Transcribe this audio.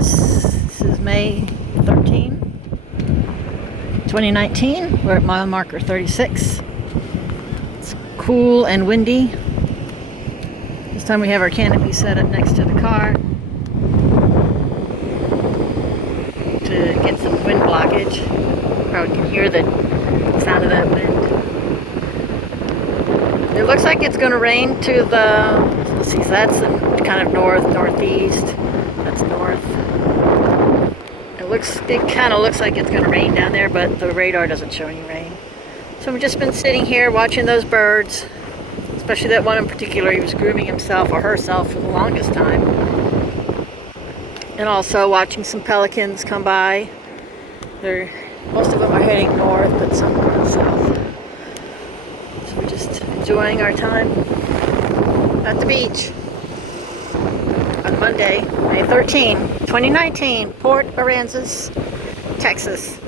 This is May 13, 2019. We're at mile marker 36. It's cool and windy. This time we have our canopy set up next to the car to get some wind blockage. Probably can hear the sound of that wind. It looks like it's going to rain to the, let's see, so that's the kind of northeast. That's north. It kind of looks like it's going to rain down there, but the radar doesn't show any rain. So we've just been sitting here watching those birds, especially that one in particular. He was grooming himself or herself for the longest time. And also watching some pelicans come by. Most of them are heading north, but some are going south. So we're just enjoying our time at the beach on Monday, May 13, 2019, Port Aransas, Texas.